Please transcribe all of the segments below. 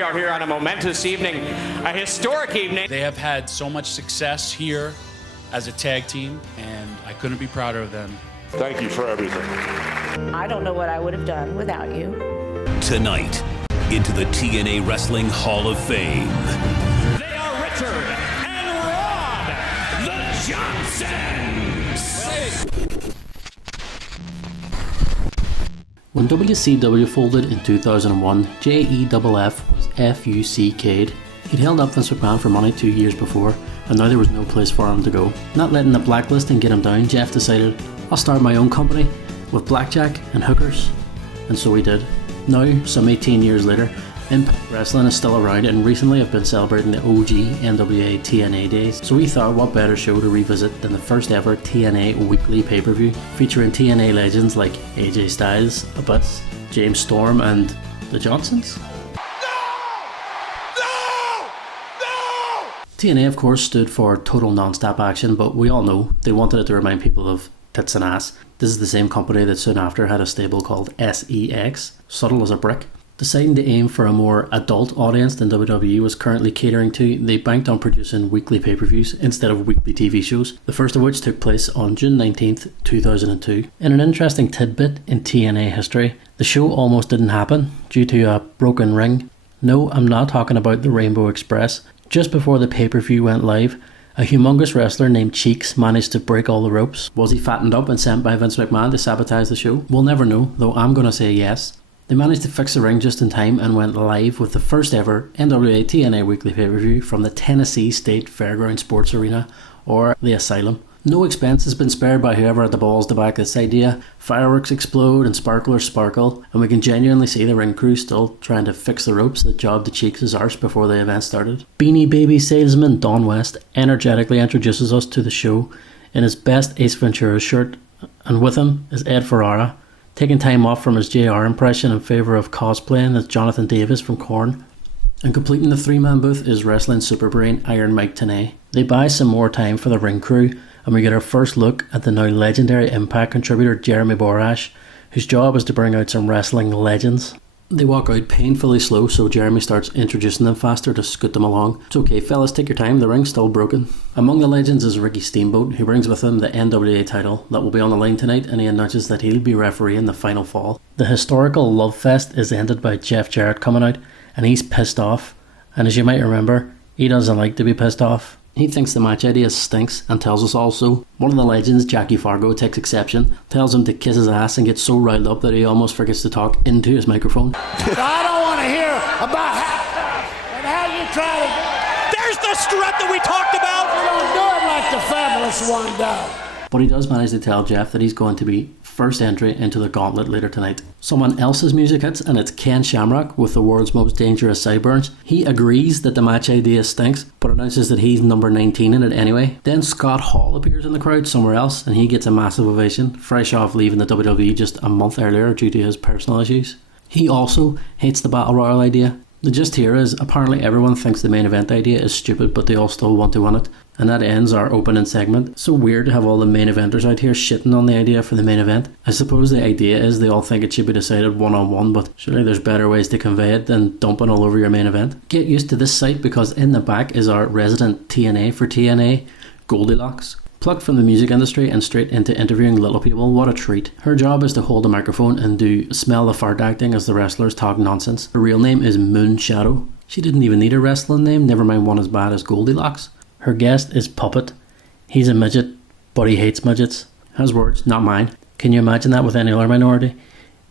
We are here on a momentous evening, a historic evening. They have had so much success here as a tag team, and I couldn't be prouder of them. Thank you for everything. I don't know what I would have done without you. Tonight, into the TNA Wrestling Hall of Fame. They are Richard and Rod, the Johnsons. When WCW folded in 2001, JEFF was FUCK'd. He'd held up Vince McMahon for money 2 years before, and now there was no place for him to go. Not letting the blacklisting get him down, Jeff decided, I'll start my own company with blackjack and hookers. And so he did. Now, some 18 years later, Impact Wrestling is still around, and recently have been celebrating the OG NWA TNA days. So we thought what better show to revisit than the first ever TNA Weekly PPV, featuring TNA legends like AJ Styles, Abyss, James Storm and the Johnsons. TNA of course stood for Total Non-Stop Action, but we all know they wanted it to remind people of tits and ass. This is the same company that soon after had a stable called SEX, subtle as a brick. Deciding to aim for a more adult audience than WWE was currently catering to, they banked on producing weekly pay-per-views instead of weekly TV shows, the first of which took place on June 19th, 2002. In an interesting tidbit in TNA history, the show almost didn't happen due to a broken ring. No, I'm not talking about the Rainbow Express. Just before the pay-per-view went live, a humongous wrestler named Cheeks managed to break all the ropes. Was he fattened up and sent by Vince McMahon to sabotage the show? We'll never know, though I'm going to say yes. They managed to fix the ring just in time and went live with the first ever NWA TNA Weekly pay-per-view from the Tennessee State Fairground Sports Arena, or the Asylum. No expense has been spared by whoever had the balls to back this idea. Fireworks explode and sparklers sparkle, and we can genuinely see the ring crew still trying to fix the ropes that jobbed the Cheeks' arse before the event started. Beanie Baby salesman Don West energetically introduces us to the show in his best Ace Ventura shirt, and with him is Ed Ferrara, taking time off from his JR impression in favour of cosplaying as Jonathan Davis from Korn. And completing the three-man booth is wrestling superbrain Iron Mike Tenay. They buy some more time for the ring crew, and we get our first look at the now legendary Impact contributor Jeremy Borash, whose job is to bring out some wrestling legends. They walk out painfully slow, so Jeremy starts introducing them faster to scoot them along. It's okay fellas, take your time, the ring's still broken. Among the legends is Ricky Steamboat, who brings with him the NWA title that will be on the line tonight, and he announces that he'll be refereeing the final fall. The historical love fest is ended by Jeff Jarrett coming out, and he's pissed off, and as you might remember, he doesn't like to be pissed off. He thinks the match idea stinks and tells us all so. One of the legends, Jackie Fargo, takes exception, tells him to kiss his ass and gets so riled up that he almost forgets to talk into his microphone. So I don't want to hear about how you try to... There's the strut that we talked about! You don't do it like the fabulous one does. But he does manage to tell Jeff that he's going to be first entry into the Gauntlet later tonight. Someone else's music hits, and it's Ken Shamrock with the world's most dangerous sideburns. He agrees that the match idea stinks, but announces that he's number 19 in it anyway. Then Scott Hall appears in the crowd somewhere else, and he gets a massive ovation, fresh off leaving the WWE just a month earlier due to his personal issues. He also hates the Battle Royal idea. The gist here is apparently everyone thinks the main event idea is stupid, but they all still want to win it. And that ends our opening segment. So weird to have all the main eventers out here shitting on the idea for the main event. I suppose the idea is they all think it should be decided one-on-one, but surely there's better ways to convey it than dumping all over your main event. Get used to this site because in the back is our resident TNA for TNA, Goldilocks. Plucked from the music industry and straight into interviewing little people, what a treat. Her job is to hold a microphone and do smell the fart acting as the wrestlers talk nonsense. Her real name is Moon Shadow. She didn't even need a wrestling name, never mind one as bad as Goldilocks. Her guest is Puppet. He's a midget, but he hates midgets. His words, not mine. Can you imagine that with any other minority?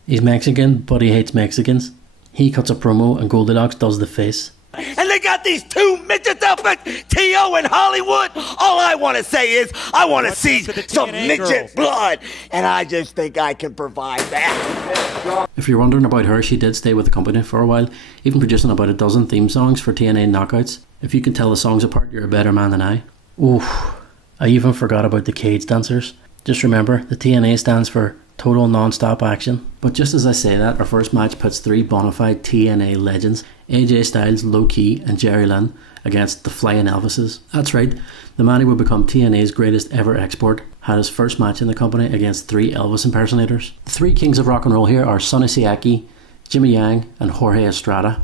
He's Mexican, but he hates Mexicans. He cuts a promo and Goldilocks does the face. And they got these two midgets up at T.O. in Hollywood. All I want to say is I want to see some midget blood. And I just think I can provide that. If you're wondering about her, she did stay with the company for a while, even producing about a dozen theme songs for TNA Knockouts. If you can tell the songs apart, you're a better man than I. Oof, I even forgot about the cage dancers. Just remember, the TNA stands for Total Non-Stop Action. But just as I say that, our first match puts three bona fide TNA legends, AJ Styles, Low Key and Jerry Lynn, against the Flying Elvises. That's right, the man who would become TNA's greatest ever export had his first match in the company against three Elvis impersonators. The three kings of rock and roll here are Sonny Siaki, Jimmy Yang and Jorge Estrada.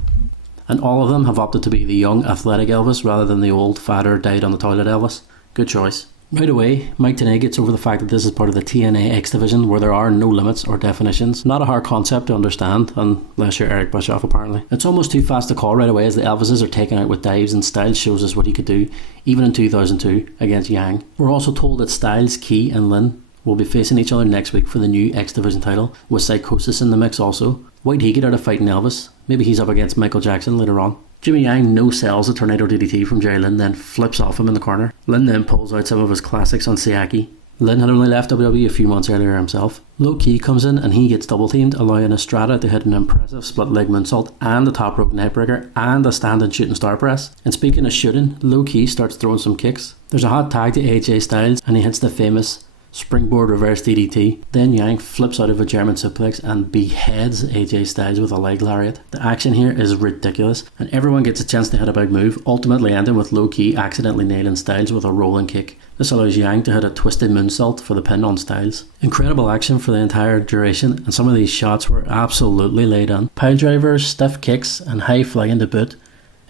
and all of them have opted to be the young athletic Elvis rather than the old fatter died on the toilet Elvis. Good choice. Right away, Mike Tenay gets over the fact that this is part of the TNA X division where there are no limits or definitions. Not a hard concept to understand, unless you're Eric Bischoff apparently. It's almost too fast to call right away as the Elvises are taken out with dives, and Styles shows us what he could do, even in 2002 against Yang. We're also told that Styles, Key and Lynn will be facing each other next week for the new X division title, with Psychosis in the mix also. Why'd he get out of fighting Elvis? Maybe he's up against Michael Jackson later on. Jimmy Yang no-sells a tornado DDT from Jerry Lynn, then flips off him in the corner. Lynn then pulls out some of his classics on Siaki. Lynn had only left WWE a few months earlier himself. Low Key comes in and he gets double teamed, allowing Estrada to hit an impressive split leg moonsault and a top rope neckbreaker and a standing shooting star press. And speaking of shooting, Low Key starts throwing some kicks. There's a hot tag to AJ Styles and he hits the famous springboard reverse DDT. Then Yang flips out of a German suplex and beheads AJ Styles with a leg lariat. The action here is ridiculous and everyone gets a chance to hit a big move, ultimately ending with Low Key accidentally nailing Styles with a rolling kick. This allows Yang to hit a twisted moonsault for the pin on Styles. Incredible action for the entire duration, and some of these shots were absolutely laid on. Pile drivers, stiff kicks and high flying to boot.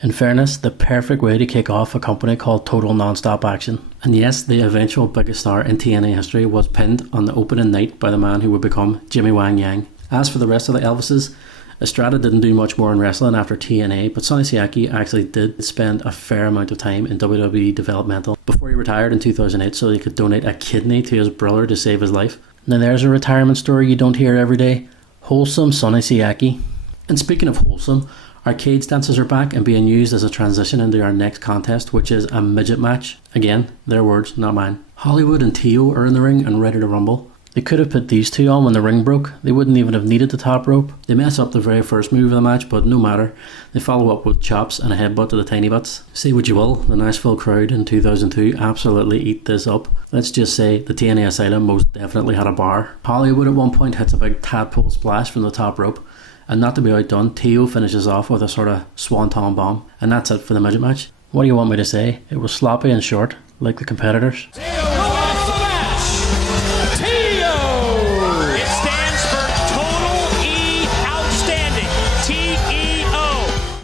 In fairness, the perfect way to kick off a company called Total Non-Stop Action. And yes, the eventual biggest star in TNA history was pinned on the opening night by the man who would become Jimmy Wang Yang. As for the rest of the Elvises, Estrada didn't do much more in wrestling after TNA, but Sonny Siaki actually did spend a fair amount of time in WWE developmental before he retired in 2008 so he could donate a kidney to his brother to save his life. Now there's a retirement story you don't hear every day. Wholesome Sonny Siaki. And speaking of wholesome, our cage dances are back and being used as a transition into our next contest, which is a midget match. Again, their words, not mine. Hollywood and Tio are in the ring and ready to rumble. They could have put these two on when the ring broke. They wouldn't even have needed the top rope. They mess up the very first move of the match, but no matter. They follow up with chops and a headbutt to the tiny butts. Say what you will, the Nashville crowd in 2002 absolutely eat this up. Let's just say the TNA Asylum most definitely had a bar. Hollywood at one point hits a big tadpole splash from the top rope. And not to be outdone, Tio finishes off with a sort of swanton bomb. And that's it for the midget match. What do you want me to say? It was sloppy and short, like the competitors.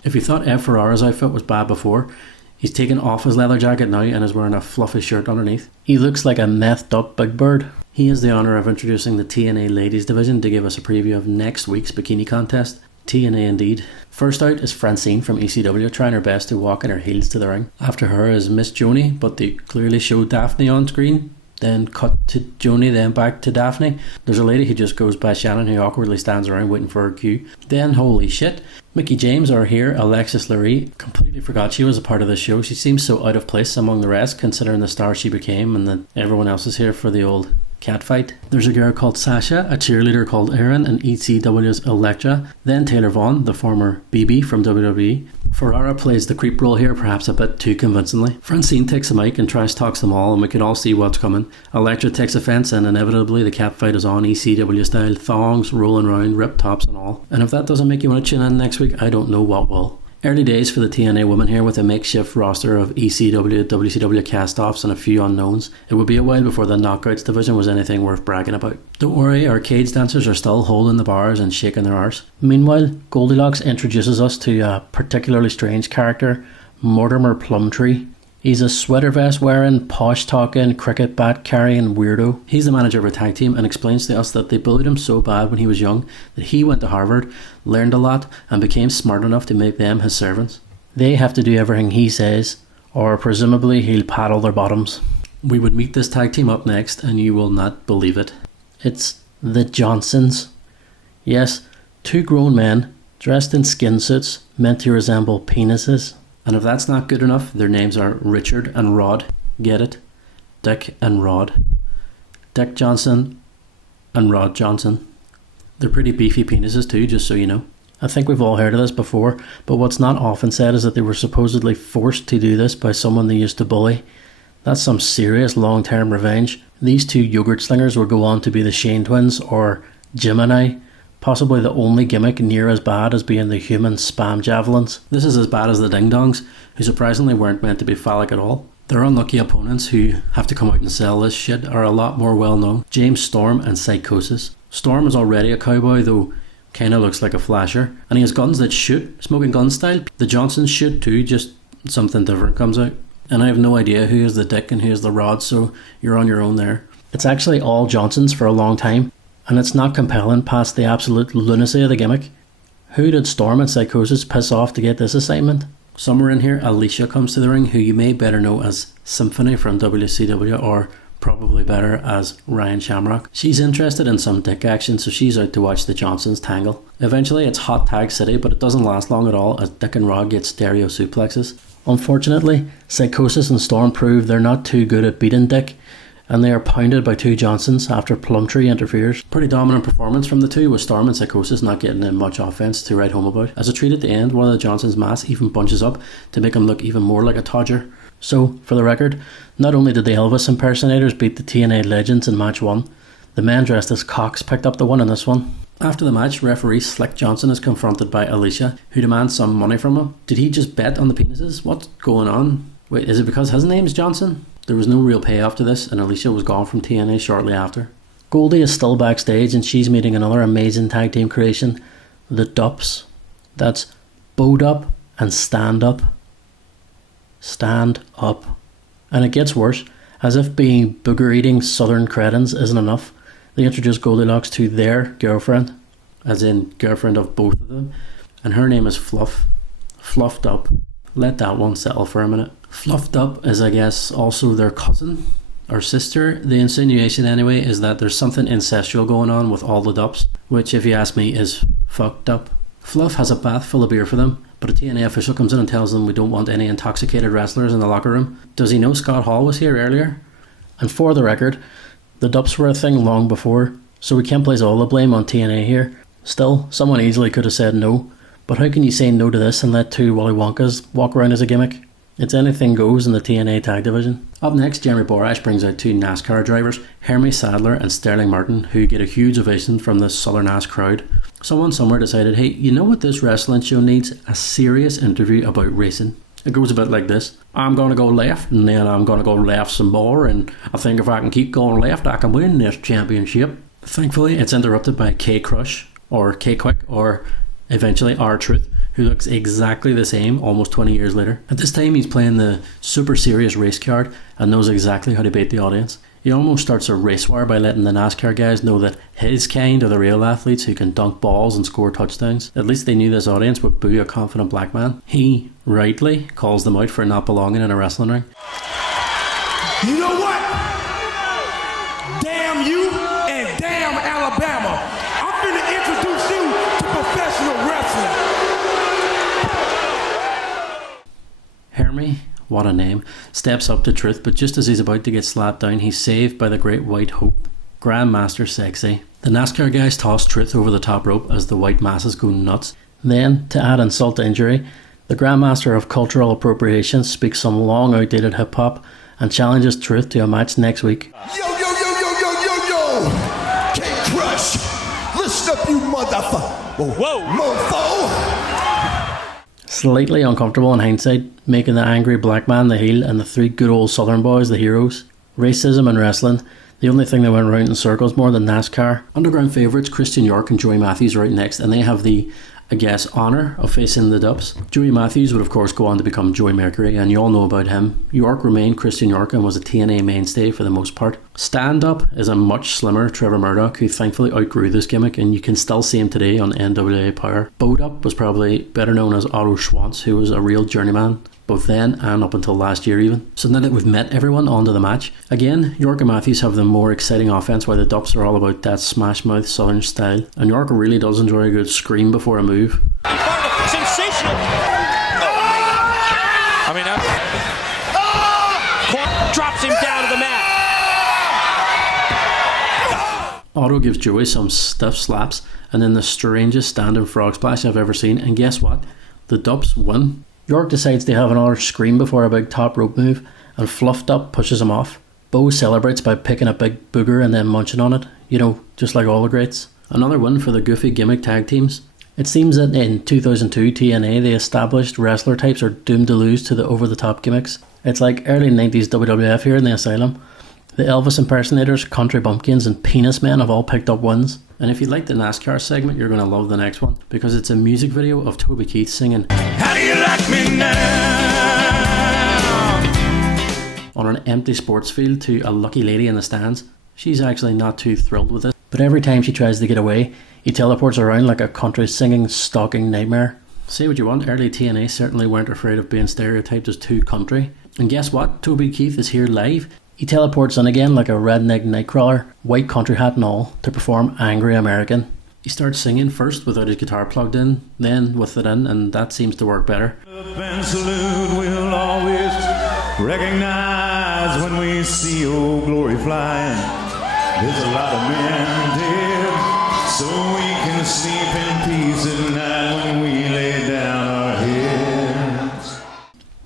If you thought Ed Ferrara's outfit was bad before, he's taken off his leather jacket now and is wearing a fluffy shirt underneath. He looks like a methed up Big Bird. He has the honour of introducing the TNA Ladies Division to give us a preview of next week's bikini contest. TNA indeed. First out is Francine from ECW trying her best to walk in her heels to the ring. After her is Miss Joni, but they clearly show Daphne on screen. Then cut to Joni, then back to Daphne. There's a lady who just goes by Shannon who awkwardly stands around waiting for her cue. Then, holy shit, Mickey James are here, Alexis Lurie. Completely forgot she was a part of the show. She seems so out of place among the rest considering the star she became and that everyone else is here for the old cat fight. There's a girl called Sasha, a cheerleader called Erin, and ECW's Elektra. Then Taylor Vaughn, the former BB from WWE. Ferrara plays the creep role here, perhaps a bit too convincingly. Francine takes the mic and trash talks them all, and we can all see what's coming. Elektra takes offence, and inevitably the cat fight is on, ECW style, thongs, rolling round, ripped tops and all. And if that doesn't make you want to tune in next week, I don't know what will. Early days for the TNA women here with a makeshift roster of ECW, WCW castoffs and a few unknowns. It would be a while before the Knockouts division was anything worth bragging about. Don't worry, our cage dancers are still holding the bars and shaking their arse. Meanwhile, Goldilocks introduces us to a particularly strange character, Mortimer Plumtree. He's a sweater vest wearing, posh talking, cricket bat carrying weirdo. He's the manager of a tag team and explains to us that they bullied him so bad when he was young that he went to Harvard, learned a lot and became smart enough to make them his servants. They have to do everything he says, or presumably he'll paddle their bottoms. We would meet this tag team up next and you will not believe it. It's the Johnsons. Yes, two grown men dressed in skin suits meant to resemble penises. And if that's not good enough, their names are Richard and Rod. Get it? Dick and Rod. Dick Johnson and Rod Johnson. They're pretty beefy penises too, just so you know. I think we've all heard of this before, but what's not often said is that they were supposedly forced to do this by someone they used to bully. That's some serious long-term revenge. These two yogurt slingers would go on to be the Shane twins, or Gemini. Possibly the only gimmick near as bad as being the human spam javelins. This is as bad as the Ding Dongs, who surprisingly weren't meant to be phallic at all. Their unlucky opponents who have to come out and sell this shit are a lot more well known. James Storm and Psychosis. Storm is already a cowboy, though Kinda looks like a flasher. And he has guns that shoot, smoking gun style. The Johnsons shoot too, just something different comes out. And I have no idea who is the dick and who is the rod, so you're on your own there. It's actually all Johnsons for a long time, and it's not compelling past the absolute lunacy of the gimmick. Who did Storm and Psychosis piss off to get this assignment? Somewhere in here, Alicia comes to the ring, who you may better know as Symphony from WCW, or probably better as Ryan Shamrock. She's interested in some dick action, so she's out to watch the Johnsons tangle. Eventually it's hot tag city, but it doesn't last long at all as Dick and Rod get stereo suplexes. Unfortunately, Psychosis and Storm prove they're not too good at beating Dick, and they are pounded by two Johnsons after Plumtree interferes. Pretty dominant performance from the two, with Storm and Psychosis not getting in much offense to write home about. As a treat at the end, one of the Johnsons' masks even bunches up to make him look even more like a Todger. So, for the record, not only did the Elvis impersonators beat the TNA legends in match 1, the men dressed as cocks picked up the win in this one. After the match, referee Slick Johnson is confronted by Alicia, who demands some money from him. Did he just bet on the penises? What's going on? Wait, is it because his name's Johnson? There was no real payoff to this, and Alicia was gone from TNA shortly after. Goldie is still backstage, and she's meeting another amazing tag team creation, the Dups. That's Bowed Up and Stand Up. Stand Up. And it gets worse. As if being booger-eating southern cretins isn't enough, they introduce Goldilocks to their girlfriend, as in girlfriend of both of them, and her name is Fluff. Fluffed Up. Let that one settle for a minute. Fluffed Up is, I guess, also their cousin or sister. The insinuation anyway is that there's something incestual going on with all the Dups, which if you ask me is fucked up. Fluff has a bath full of beer for them, but a TNA official comes in and tells them we don't want any intoxicated wrestlers in the locker room. Does he know Scott Hall was here earlier? And for the record, the Dups were a thing long before, so we can't place all the blame on TNA here. Still, someone easily could have said no, but how can you say no to this and let two Wally Wonkas walk around as a gimmick? It's anything goes in the TNA tag division. Up next, Jeremy Borash brings out two NASCAR drivers, Hermie Sadler and Sterling Martin, who get a huge ovation from the Southern ass crowd. Someone somewhere decided, hey, you know what this wrestling show needs? A serious interview about racing. It goes a bit like this. I'm going to go left, and then I'm going to go left some more, and I think if I can keep going left, I can win this championship. Thankfully, it's interrupted by K-Crush, or K-Quick, or eventually R-Truth, who looks exactly the same almost 20 years later. At this time, he's playing the super serious race card and knows exactly how to bait the audience. He almost starts a race war by letting the NASCAR guys know that his kind are the real athletes who can dunk balls and score touchdowns. At least they knew this audience would boo a confident black man. He, rightly, calls them out for not belonging in a wrestling ring. You know what? Damn you and damn Alabama. I'm finna introduce you to professional wrestling. Hermie, what a name, steps up to Truth, but just as he's about to get slapped down, he's saved by the Great White Hope, Grandmaster Sexy. The NASCAR guys toss Truth over the top rope as the white masses go nuts. Then, to add insult to injury, the Grandmaster of Cultural Appropriation speaks some long outdated hip hop and challenges Truth to a match next week. Yo, yo, yo, yo, yo, yo, yo! K-Crush! Listen up, you motherfucker! Whoa! Mofo! Slightly uncomfortable in hindsight, making the angry black man the heel and the three good old southern boys the heroes. Racism and wrestling, the only thing that went round in circles more than NASCAR. Underground favourites Christian York and Joey Matthews right next, and they have the, I guess, honour of facing the Dups. Joey Matthews would of course go on to become Joey Mercury, and you all know about him. York remained Christian York and was a TNA mainstay for the most part. Stand Up is a much slimmer Trevor Murdoch who thankfully outgrew this gimmick, and you can still see him today on NWA Power. Bowed Up was probably better known as Otto Schwantz, who was a real journeyman, both then and up until last year even. So now that we've met everyone, on to the match. Again, York and Matthews have the more exciting offense, while the Dups are all about that smash mouth southern style, and York really does enjoy a good scream before a move. Sensational. I mean, drops him down to the mat. Otto gives Joey some stiff slaps, and then the strangest standing frog splash I've ever seen, and guess what? The Dups win. York decides to have another scream before a big top rope move, and Fluffed Up pushes him off. Bo celebrates by picking a big booger and then munching on it, you know, just like all the greats. Another win for the goofy gimmick tag teams. It seems that in 2002 TNA, the established wrestler types are doomed to lose to the over-the-top gimmicks. It's like early 90s WWF here in the Asylum. The Elvis impersonators, country bumpkins and penis men have all picked up wins. And if you like the NASCAR segment, you're going to love the next one, because it's a music video of Toby Keith singing How do you like me now? on an empty sports field to a lucky lady in the stands. She's actually not too thrilled with it, but every time she tries to get away, he teleports around like a country singing, stalking nightmare. Say what you want, early TNA certainly weren't afraid of being stereotyped as too country. And guess what? Toby Keith is here live. He teleports in again like a redneck nightcrawler, white country hat and all, to perform Angry American. He starts singing first without his guitar plugged in, then with it in, and that seems to work better. And salute we'll always recognize when we see old glory flying. There's a lot of men dead, so we can sleep in peace at night when we lay down our heads.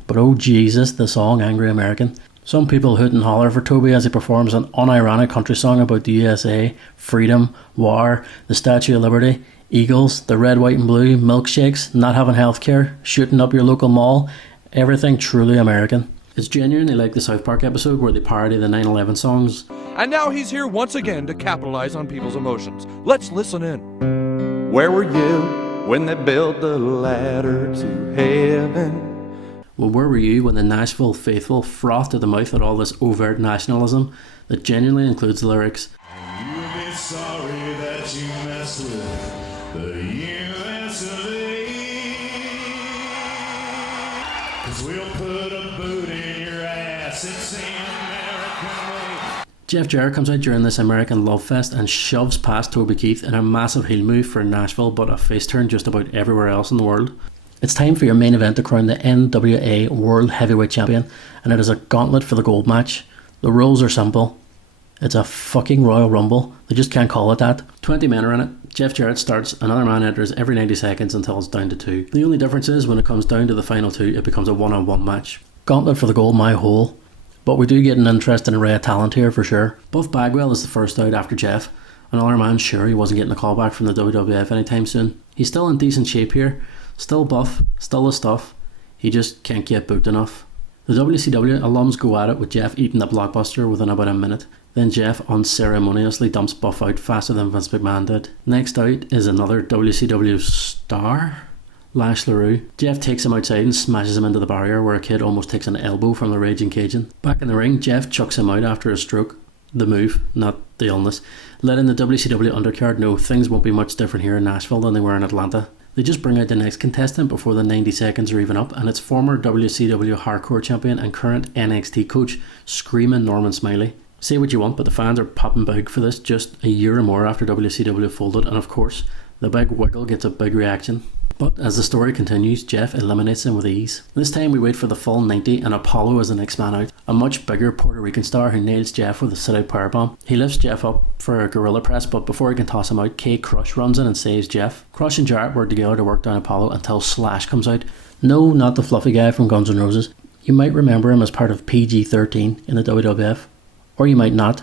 But oh Jesus, the song Angry American. Some people hoot and holler for Toby as he performs an unironic country song about the USA, freedom, war, the Statue of Liberty, eagles, the red, white and blue, milkshakes, not having healthcare, shooting up your local mall, everything truly American. It's genuinely like the South Park episode where they parody the 9/11 songs. And now he's here once again to capitalize on people's emotions. Let's listen in. Where were you when they built the ladder to heaven? Well, where were you when the Nashville faithful frothed at the mouth at all this overt nationalism that genuinely includes the lyrics, You'll be sorry that you messed with the USA, 'cause we'll put a boot in your ass. It's the American way. Jeff Jarrett comes out during this American Love Fest and shoves past Toby Keith in a massive heel move for Nashville, but a face turn just about everywhere else in the world. It's time for your main event to crown the NWA World Heavyweight Champion, and it is a gauntlet for the gold match. The rules are simple. It's a fucking Royal Rumble. They just can't call it that. 20 men are in it. Jeff Jarrett starts, another man enters every 90 seconds until it's down to 2. The only difference is when it comes down to the final 2, it becomes a one-on-one match. Gauntlet for the gold, my hole. But we do get an interesting array of talent here for sure. Buff Bagwell is the first out after Jeff. Another man sure he wasn't getting a call back from the WWF anytime soon. He's still in decent shape here. Still buff, still the stuff. He just can't get booked enough. The WCW alums go at it with Jeff eating the blockbuster within about a minute. Then Jeff unceremoniously dumps Buff out faster than Vince McMahon did. Next out is another WCW star, Lash LaRue. Jeff takes him outside and smashes him into the barrier where a kid almost takes an elbow from the Raging Cajun. Back in the ring, Jeff chucks him out after a stroke. The move, not the illness, letting the WCW undercard know things won't be much different here in Nashville than they were in Atlanta. They just bring out the next contestant before the 90 seconds are even up, and it's former WCW Hardcore Champion and current NXT coach, Screaming Norman Smiley. Say what you want, but the fans are popping big for this just a year or more after WCW folded, and of course, the big wiggle gets a big reaction. But as the story continues, Jeff eliminates him with ease. This time we wait for the full 90 and Apollo is the next man out. A much bigger Puerto Rican star who nails Jeff with a sit-out powerbomb. He lifts Jeff up for a gorilla press, but before he can toss him out, K Crush runs in and saves Jeff. Crush and Jarrett work together to work down Apollo until Slash comes out. No, not the fluffy guy from Guns N' Roses. You might remember him as part of PG-13 in the WWF. Or you might not.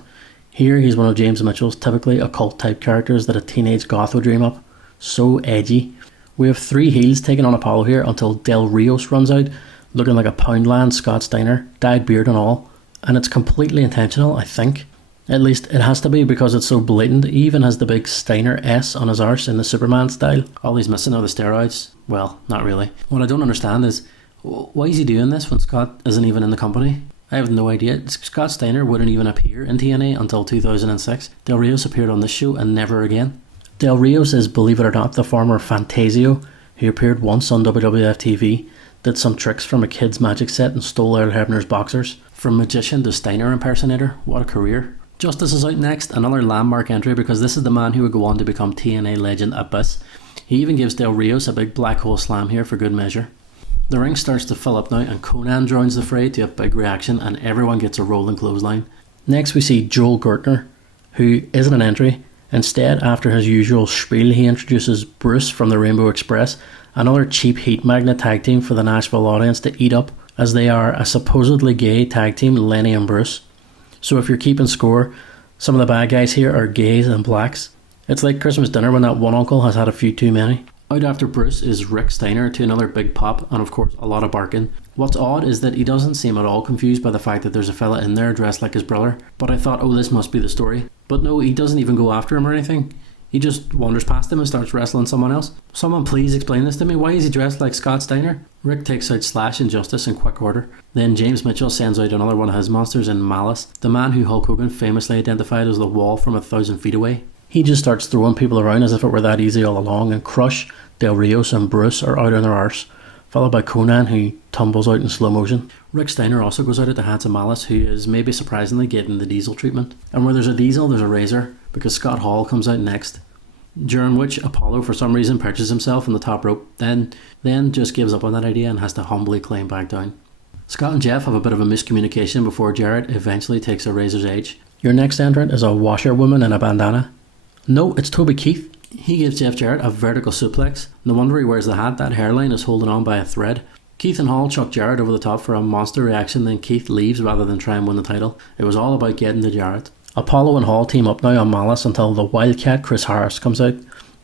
Here he's one of James Mitchell's typically occult type characters that a teenage goth would dream up. So edgy. We have 3 heels taking on Apollo here until Del Rios runs out, looking like a Poundland Scott Steiner, dyed beard and all. And it's completely intentional, I think. At least it has to be because it's so blatant. He even has the big Steiner S on his arse in the Superman style. All he's missing are the steroids. Well, not really. What I don't understand is, why is he doing this when Scott isn't even in the company? I have no idea. Scott Steiner wouldn't even appear in TNA until 2006. Del Rios appeared on this show and never again. Del Rios is, believe it or not, the former Fantasio who appeared once on WWF TV, did some tricks from a kid's magic set and stole Earl Hebner's boxers. From magician to Steiner impersonator, what a career. Justice is out next, another landmark entry because this is the man who would go on to become TNA legend Abyss. He even gives Del Rios a big black hole slam here for good measure. The ring starts to fill up now and Conan joins the fray to a big reaction and everyone gets a rolling clothesline. Next we see Joel Gertner, who isn't an entry. Instead, after his usual spiel, he introduces Bruce from the Rainbow Express, another cheap heat magnet tag team for the Nashville audience to eat up, as they are a supposedly gay tag team, Lenny and Bruce. So if you're keeping score, some of the bad guys here are gays and blacks. It's like Christmas dinner when that one uncle has had a few too many. Out after Bruce is Rick Steiner to another big pop and of course a lot of barking. What's odd is that he doesn't seem at all confused by the fact that there's a fella in there dressed like his brother, but I thought, oh, this must be the story. But no, he doesn't even go after him or anything. He just wanders past him and starts wrestling someone else. Someone please explain this to me. Why is he dressed like Scott Steiner? Rick takes out Slash and Justice in quick order. Then James Mitchell sends out another one of his monsters in Malice, the man who Hulk Hogan famously identified as the Wall from 1,000 feet away. He just starts throwing people around as if it were that easy all along, and Crush, Del Rios and Bruce are out on their arse, followed by Conan, who tumbles out in slow motion. Rick Steiner also goes out at the hands of Malice, who is maybe surprisingly getting the Diesel treatment. And where there's a Diesel, there's a Razor, because Scott Hall comes out next, during which Apollo for some reason perches himself on the top rope, then just gives up on that idea and has to humbly climb back down. Scott and Jeff have a bit of a miscommunication before Jarrett eventually takes a Razor's Edge. Your next entrant is a washerwoman in a bandana. No, it's Toby Keith. He gives Jeff Jarrett a vertical suplex. No wonder he wears the hat, that hairline is holding on by a thread. Keith and Hall chuck Jarrett over the top for a monster reaction, then Keith leaves rather than try and win the title. It was all about getting to Jarrett. Apollo and Hall team up now on Malice until the Wildcat Chris Harris comes out.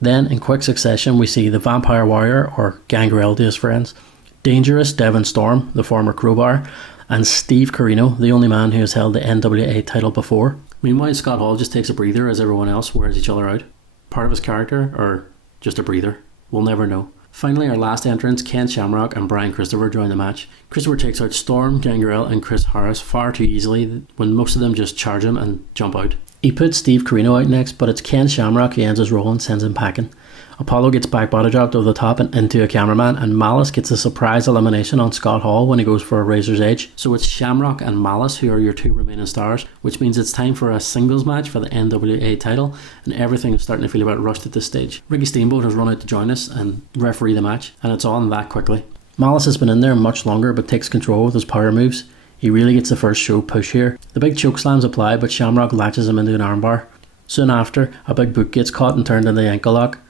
Then, in quick succession, we see the Vampire Warrior, or Gangrel to his friends, Dangerous Devon Storm, the former Crowbar, and Steve Corino, the only man who has held the NWA title before. Meanwhile, Scott Hall just takes a breather as everyone else wears each other out. Part of his character, or just a breather? We'll never know. Finally, our last entrants, Ken Shamrock and Brian Christopher, join the match. Christopher takes out Storm, Gangrel and Chris Harris far too easily when most of them just charge him and jump out. He puts Steve Corino out next, but it's Ken Shamrock who ends his role and sends him packing. Apollo gets back body dropped over the top and into a cameraman, and Malice gets a surprise elimination on Scott Hall when he goes for a Razor's Edge. So it's Shamrock and Malice who are your two remaining stars, which means it's time for a singles match for the NWA title, and everything is starting to feel about rushed at this stage. Ricky Steamboat has run out to join us and referee the match, and it's on that quickly. Malice has been in there much longer but takes control with his power moves. He really gets the first show push here. The big choke slam's applied, but Shamrock latches him into an armbar. Soon after, a big boot gets caught and turned into the ankle lock.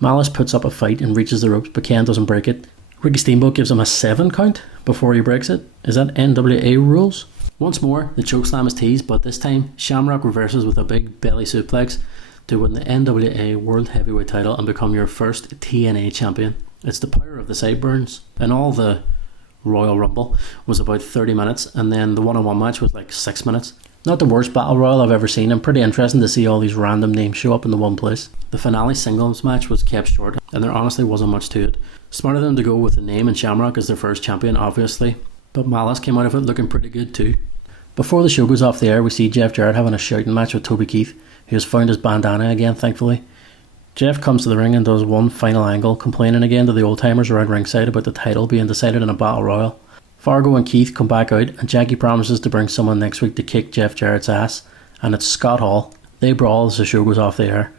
Malice puts up a fight and reaches the ropes, but Ken doesn't break it. Ricky Steamboat gives him a 7 count before he breaks it. Is that NWA rules? Once more, the chokeslam is teased, but this time Shamrock reverses with a big belly suplex to win the NWA World Heavyweight title and become your first TNA champion. It's the power of the sideburns. And all the Royal Rumble was about 30 minutes, and then the one-on-one match was like 6 minutes. Not the worst battle royal I've ever seen, and pretty interesting to see all these random names show up in the one place. The finale singles match was kept short, and there honestly wasn't much to it. Smart of them to go with the name and Shamrock as their first champion, obviously, but Malice came out of it looking pretty good too. Before the show goes off the air, we see Jeff Jarrett having a shouting match with Toby Keith, who has found his bandana again, thankfully. Jeff comes to the ring and does one final angle, complaining again to the old timers around ringside about the title being decided in a battle royal. Fargo and Keith come back out, and Jackie promises to bring someone next week to kick Jeff Jarrett's ass, and it's Scott Hall. They brawl as the show goes off the air.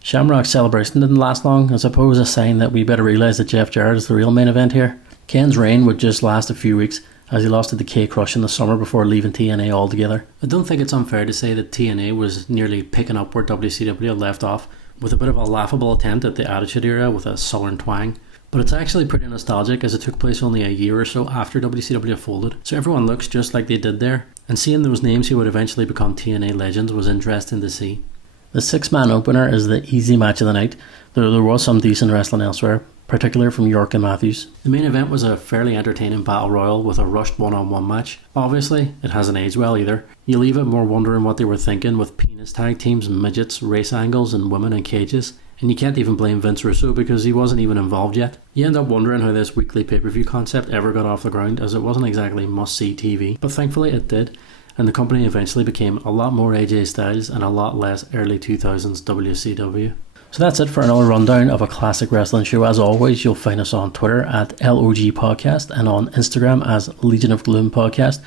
Shamrock's celebration didn't last long, I suppose a sign that we better realise that Jeff Jarrett is the real main event here. Ken's reign would just last a few weeks, as he lost to the K-Crush in the summer before leaving TNA altogether. I don't think it's unfair to say that TNA was nearly picking up where WCW had left off, with a bit of a laughable attempt at the Attitude Era with a southern twang. But it's actually pretty nostalgic, as it took place only a year or so after WCW folded, so everyone looks just like they did there, and seeing those names who would eventually become TNA legends was interesting to see. The 6-man opener is the easy match of the night, though there was some decent wrestling elsewhere, particularly from York and Matthews. The main event was a fairly entertaining battle royal with a rushed one-on-one match. Obviously, it hasn't aged well either. You leave it more wondering what they were thinking with penis tag teams, midgets, race angles and women in cages. And you can't even blame Vince Russo because he wasn't even involved yet. You end up wondering how this weekly pay-per-view concept ever got off the ground, as it wasn't exactly must-see TV. But thankfully it did, and the company eventually became a lot more AJ Styles and a lot less early 2000s WCW. So that's it for another rundown of a classic wrestling show. As always, you'll find us on Twitter at LOG Podcast and on Instagram as Legion of Gloom Podcast.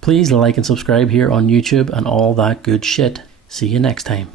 Please like and subscribe here on YouTube and all that good shit. See you next time.